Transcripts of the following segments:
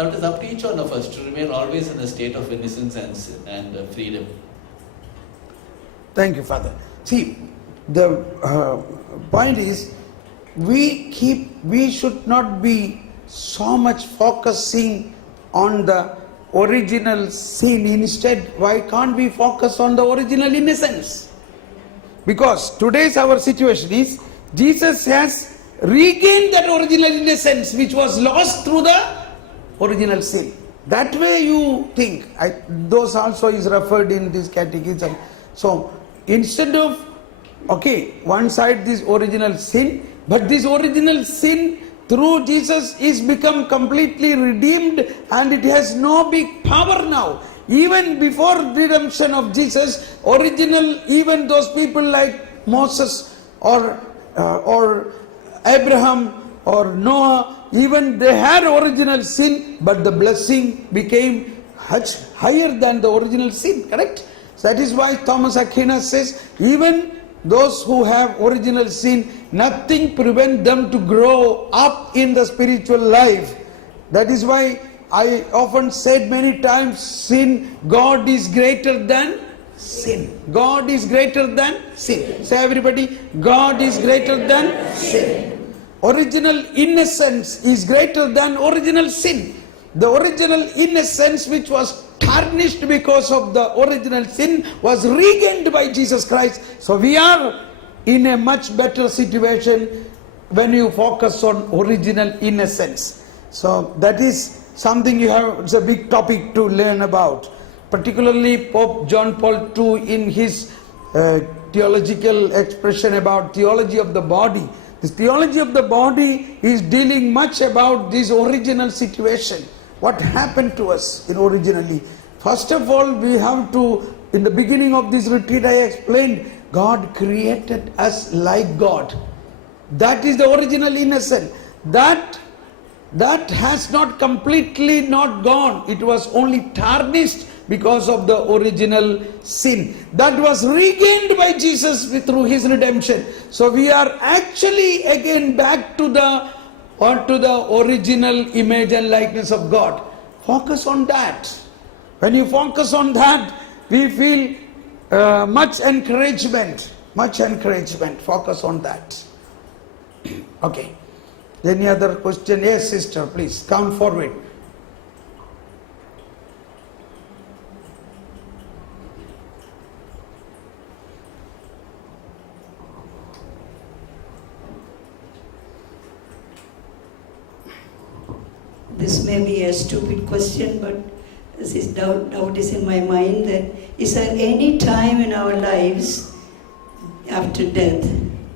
Now it is up to each one of us to remain always in a state of innocence and freedom. Thank you, Father. See, the point is, we should not be so much focusing on the original sin. Instead, why can't we focus on the original innocence? Because today's our situation is, Jesus has regained that original innocence which was lost through the original sin. That way you think. Those also is referred in this catechism. So instead of, one side this original sin, but this original sin through Jesus is become completely redeemed, and it has no big power now. Even before redemption of Jesus, original, even those people like Moses or Abraham or Noah, even they had original sin, but the blessing became much higher than the original sin, correct? So that is why Thomas Aquinas says, even those who have original sin, nothing prevents them to grow up in the spiritual life. That is why I often said many times, God is greater than sin. God is greater than sin. Say everybody, God is greater than sin. Original innocence is greater than original sin. The original innocence which was tarnished because of the original sin was regained by Jesus Christ. So we are in a much better situation when you focus on original innocence. So that is something it's a big topic to learn about. Particularly Pope John Paul II in his theological expression about theology of the body. This theology of the body is dealing much about this original situation. What happened to us originally? First of all, we have to, in the beginning of this retreat I explained, God created us like God. That is the original innocence. That has not completely not gone. It was only tarnished because of the original sin. That was regained by Jesus through his redemption. So we are actually again back to the original image and likeness of God. Focus on that. When you focus on that, we feel much encouragement. Focus on that. Okay. Any other question? Yes, sister, please come forward. This may be a stupid question, but this doubt is in my mind that is there any time in our lives after death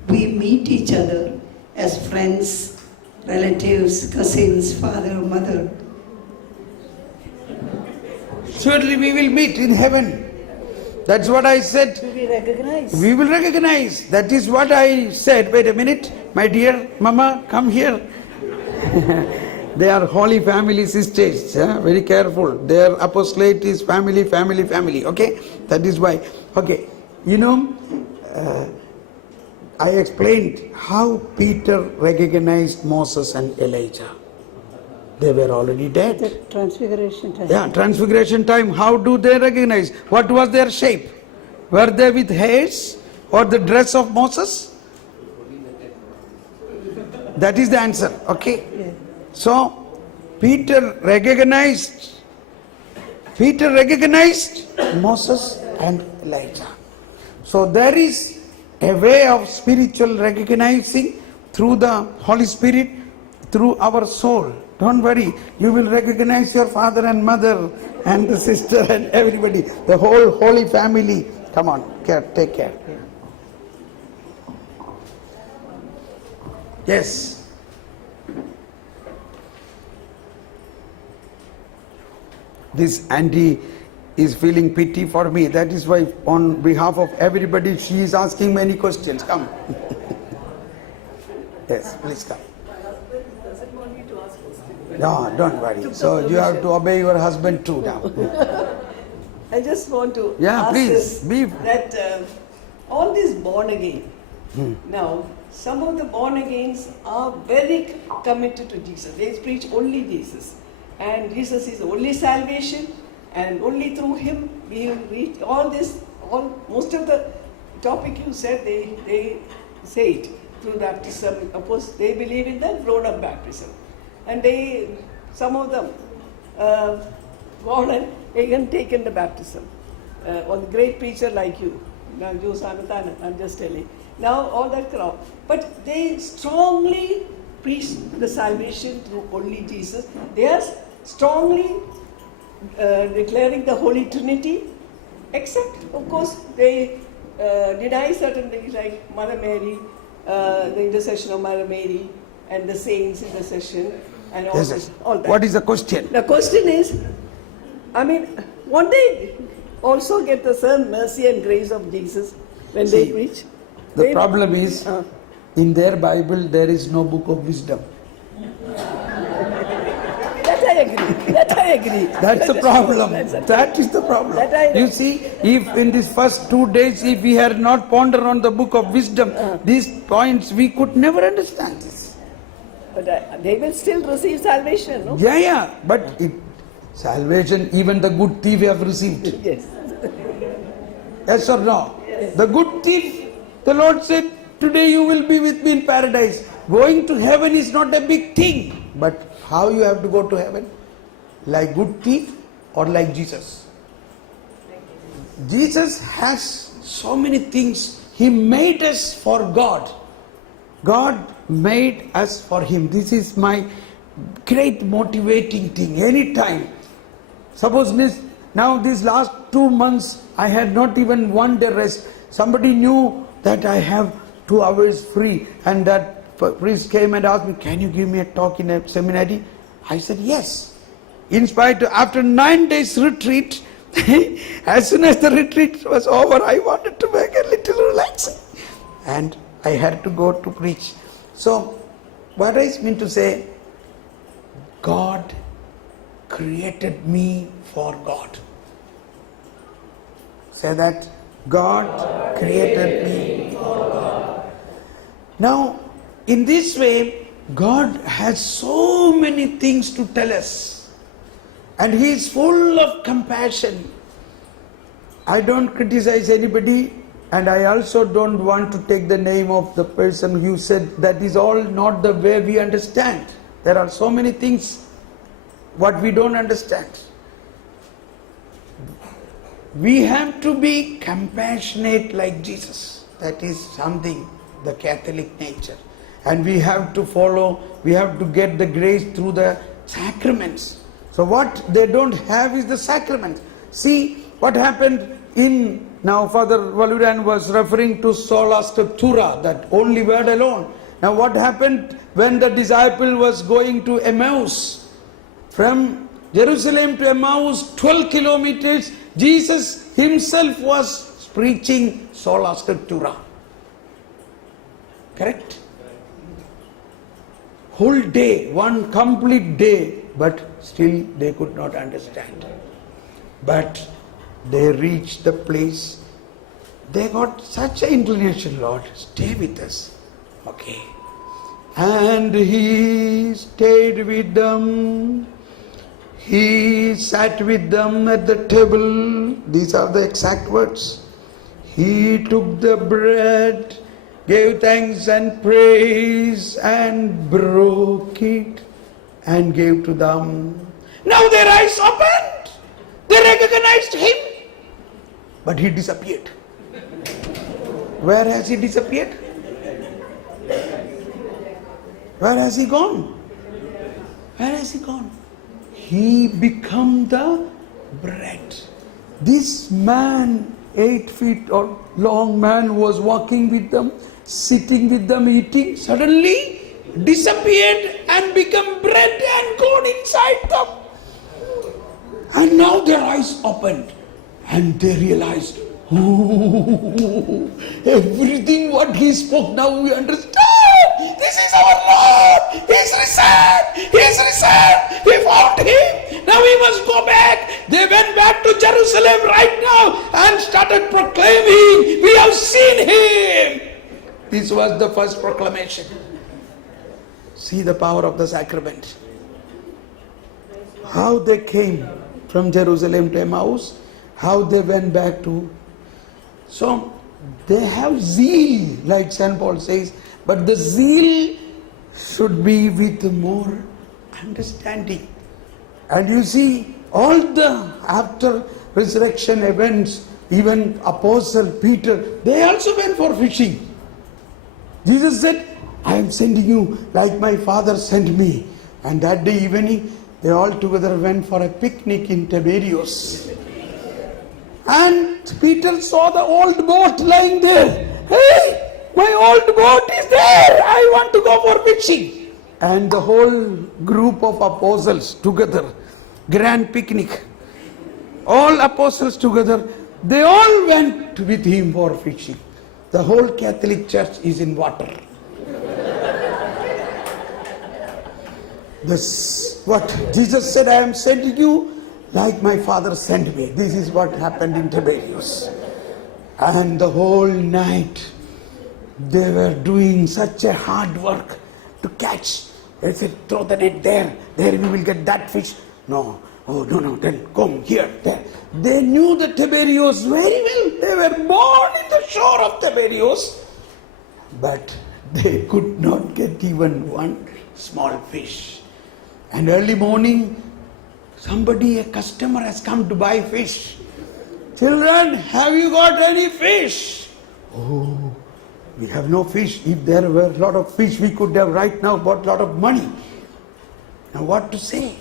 we meet each other as friends, relatives, cousins, father, mother? Surely we will meet in heaven. That's what I said. Will we recognize? We will recognize. That is what I said. Wait a minute. My dear Mama, come here. They are Holy Family sisters. Very careful. Their apostolate is family. Okay? That is why. Okay. I explained how Peter recognized Moses and Elijah. They were already dead. The transfiguration time. Yeah, transfiguration time. How do they recognize? What was their shape? Were they with hairs or the dress of Moses? That is the answer. Okay. Yeah. So Peter recognized Moses and Elijah. So there is a way of spiritual recognizing through the Holy Spirit, through our soul. Don't worry, you will recognize your father and mother and the sister and everybody, the whole Holy Family. Come on, take care. Yes. This auntie is feeling pity for me. That is why on behalf of everybody she is asking many questions. Come. Yes, please come. No, don't worry. So you have to obey your husband too now. I just want to Yeah, ask please, this, that all these born again, now some of the born agains are very committed to Jesus. They preach only Jesus. and Jesus is only salvation, and only through Him we will reach all this. Most of the topic you said, they say it through baptism. Of course, they believe in the grown-up baptism, and some of them gone and even taken the baptism. On a great preacher like you, now Joe Sanatana, I'm just telling. Now all that crowd, but they strongly preach the salvation through only Jesus. They are strongly declaring the Holy Trinity, except of course they deny certain things like Mother Mary, the intercession of Mother Mary, and the saints' intercession, and all, Yes, this, sir. all that. What is the question? The question is, won't they also get the same mercy and grace of Jesus when they preach? The problem is, Uh. in their Bible there is no book of wisdom. That I agree. That I agree. That's the problem. That's a- That is the problem. That I know. You see, if in these first 2 days, if we had not pondered on the book of wisdom, these points we could never understand this. But they will still receive salvation, no? Yeah. But salvation, even the good thief have received. Yes. Yes or no? The good thief, the Lord said, today you will be with me in paradise. Going to heaven is not a big thing. But how you have to go to heaven? Like good thief or like Jesus? Jesus has so many things. He made us for God. God made us for Him. This is my great motivating thing. Anytime. Suppose now these last 2 months, I had not even 1 day rest. Somebody knew that I have 2 hours free, and that priest came and asked me, can you give me a talk in a seminary? I said yes. In spite of, after 9 days retreat, as soon as the retreat was over, I wanted to make a little relaxing, and I had to go to preach. So what I mean to say, God created me for God. Say that, God created me for God. Now, in this way, God has so many things to tell us, and He is full of compassion. I don't criticize anybody, and I also don't want to take the name of the person who said that is all not the way we understand. There are so many things what we don't understand. We have to be compassionate like Jesus. That is something, the Catholic nature. And we have to follow, we have to get the grace through the sacraments. So what they don't have is the sacraments. See what happened in, now Father Valuran was referring to sola scriptura, that only word alone. Now what happened when the disciple was going to Emmaus? From Jerusalem to Emmaus, 12 kilometers, Jesus Himself was preaching sola scriptura. Correct? Whole day, one complete day, but still they could not understand. But they reached the place, they got such an inclination, Lord, stay with us. Okay. And He stayed with them. He sat with them at the table. These are the exact words. He took the bread, gave thanks and praise, and broke it and gave to them. Now their eyes opened. They recognized Him. But He disappeared. Where has He disappeared? Where has He gone? Where has He gone? He became the bread. This man, 8 feet or long man, was walking with them, sitting with them, eating, suddenly disappeared and become bread and gone inside them. And now their eyes opened and they realized, oh, everything what He spoke, now we understand. This is our Lord. He's risen. He's risen. We found Him. Now we must go back. They went back to Jerusalem right now and started proclaiming, we have seen Him. This was the first proclamation. See the power of the sacrament. how they came from Jerusalem to Emmaus, how they went back to. So they have zeal, like St. Paul says, but the zeal should be with more understanding. And you see, all the after resurrection events, even Apostle Peter, they also went for fishing. Jesus said, I am sending you like my Father sent me. And that day evening, they all together went for a picnic in Tiberias. And Peter saw the old boat lying there. Hey, my old boat is there. I want to go for fishing. And the whole group of apostles together, grand picnic. All apostles together, they all went with him for fishing. The whole Catholic Church is in water. This what Jesus said, I am sending you like my Father sent me. This is what happened in Tiberias. And the whole night they were doing such a hard work to catch. They said, throw the net there we will get that fish. No, oh no, then come here, there. They knew the Tiberias very well. They were born in the shore of Tiberias. But they could not get even one small fish. And early morning, a customer has come to buy fish. Children, have you got any fish? Oh, we have no fish. If there were a lot of fish, we could have right now bought a lot of money. Now what to say?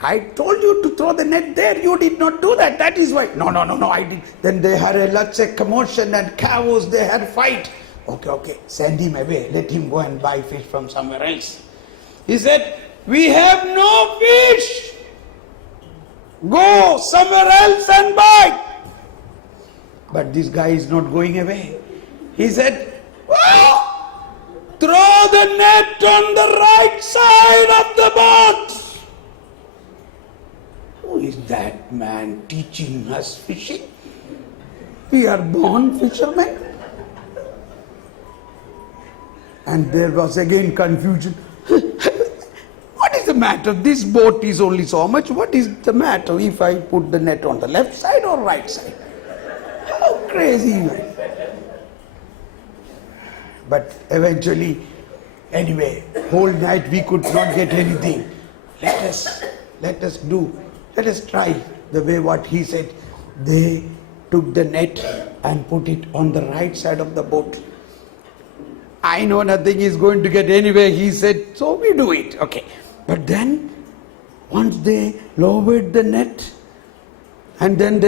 I told you to throw the net there. You did not do that. That is why. No, I did. Then they had a commotion and chaos. They had fight. Okay, send him away. Let him go and buy fish from somewhere else. He said, we have no fish. Go somewhere else and buy. But this guy is not going away. He said, throw the net on the right side of the boat. Who is that man teaching us fishing? We are born fishermen. And there was again confusion. What is the matter? This boat is only so much. What is the matter if I put the net on the left side or right side? How crazy, man. But eventually, anyway, whole night we could not get anything. Let us try the way what he said. They took the net and put it on the right side of the boat. I know nothing is going to get anywhere, he said, so we do it. Okay. But then, once they lowered the net, and then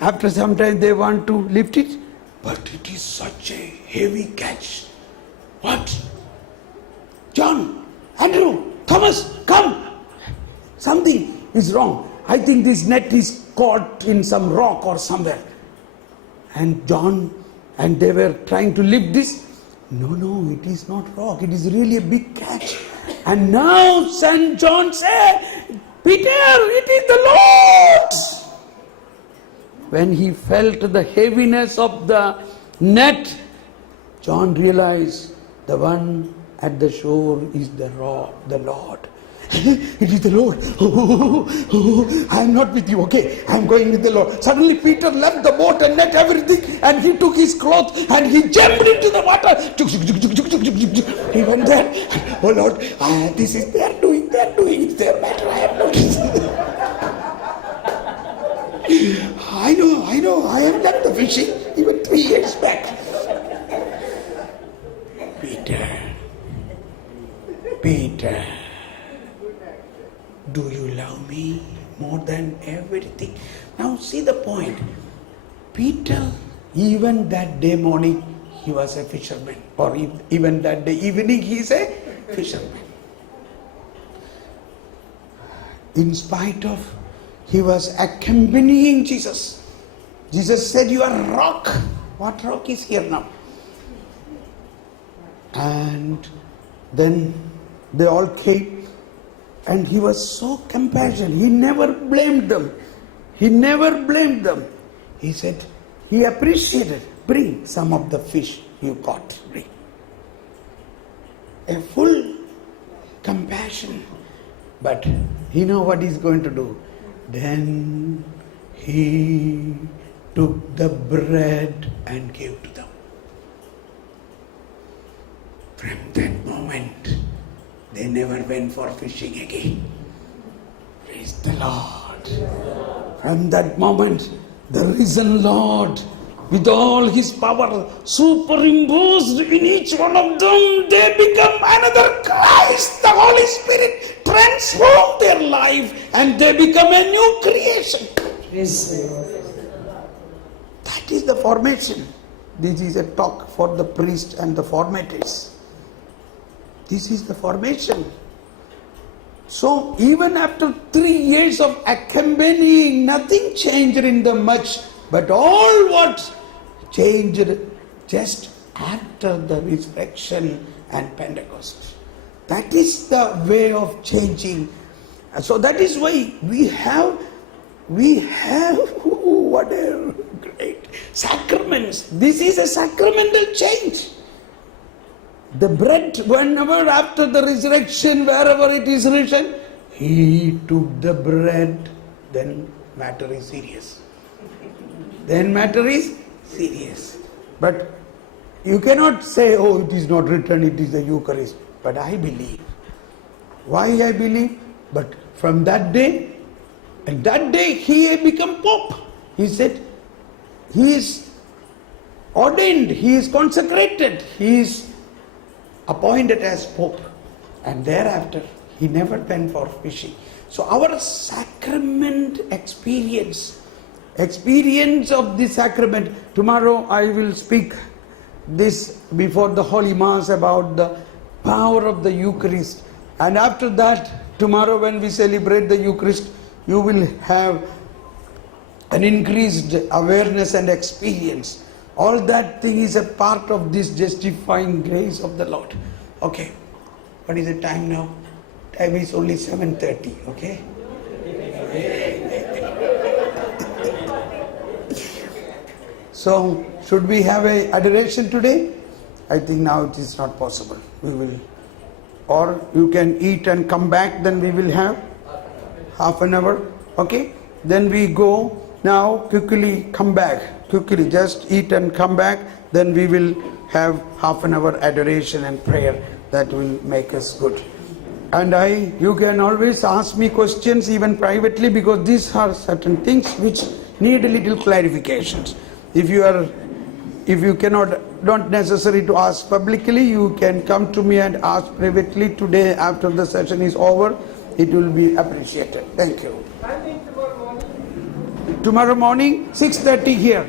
after some time they want to lift it, but it is such a heavy catch. What? John, Andrew, Thomas, come! Something is wrong. I think this net is caught in some rock or somewhere. And John, and they were trying to lift this. No, it is not rock. It is really a big catch. And now St. John said, Peter, it is the Lord. When he felt the heaviness of the net, John realized the one at the shore is the Lord. It is the Lord. I am not with you, okay? I am going with the Lord. Suddenly Peter left the boat and net everything, and he took his cloth and he jumped into the water. He went there. Oh Lord, this is they are doing, it's their matter. I have noticed. I know. I have done the fishing even 3 years back. Peter. Do you love me more than everything? Now see the point. Peter, even that day morning, he was a fisherman. Or even that day evening, he is a fisherman. In spite of, he was accompanying Jesus. Jesus said, you are rock. What rock is here now? And then they all came. And he was so compassionate. He never blamed them. He said, he appreciated. Bring some of the fish you caught. Bring. A full compassion. But he know what he's going to do. Then he took the bread and gave to them. From that moment, they never went for fishing again. Praise the Lord. From that moment, the risen Lord, with all his power superimposed in each one of them, they become another Christ. The Holy Spirit transformed their life and they become a new creation. Praise the Lord. That is the formation. This is a talk for the priest and the formators. This is the formation. So even after 3 years of accompanying, nothing changed in them much, but all what changed just after the resurrection and Pentecost. That is the way of changing. So that is why we have what a great sacraments. This is a sacramental change. The bread, whenever after the resurrection, wherever it is written, he took the bread, then matter is serious. Then matter is serious. But you cannot say, oh, it is not written, it is the Eucharist. But I believe. Why I believe? But from that day, and that day he had become Pope. He said, he is ordained, he is consecrated, he is appointed as Pope. And thereafter, he never went for fishing. So our sacrament experience of the sacrament. Tomorrow I will speak this before the Holy Mass about the power of the Eucharist. And after that, tomorrow when we celebrate the Eucharist, you will have an increased awareness and experience. All that thing is a part of this justifying grace of the Lord. Okay. What is the time now? Time is only 7:30. Okay. So, should we have a adoration today? I think now it is not possible. We will, or you can eat and come back, then we will have half an hour. Okay? Then we go now, quickly come back. Quickly, just eat and come back. Then we will have half an hour adoration and prayer. That will make us good. And you can always ask me questions even privately, because these are certain things which need a little clarifications. If you cannot, not necessary to ask publicly, you can come to me and ask privately today after the session is over. It will be appreciated. Thank you. Tomorrow morning, 6:30 here.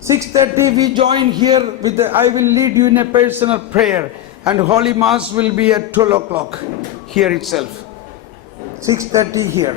6:30 we join here with I will lead you in a personal prayer, and Holy Mass will be at 12 o'clock here itself. 6:30 here.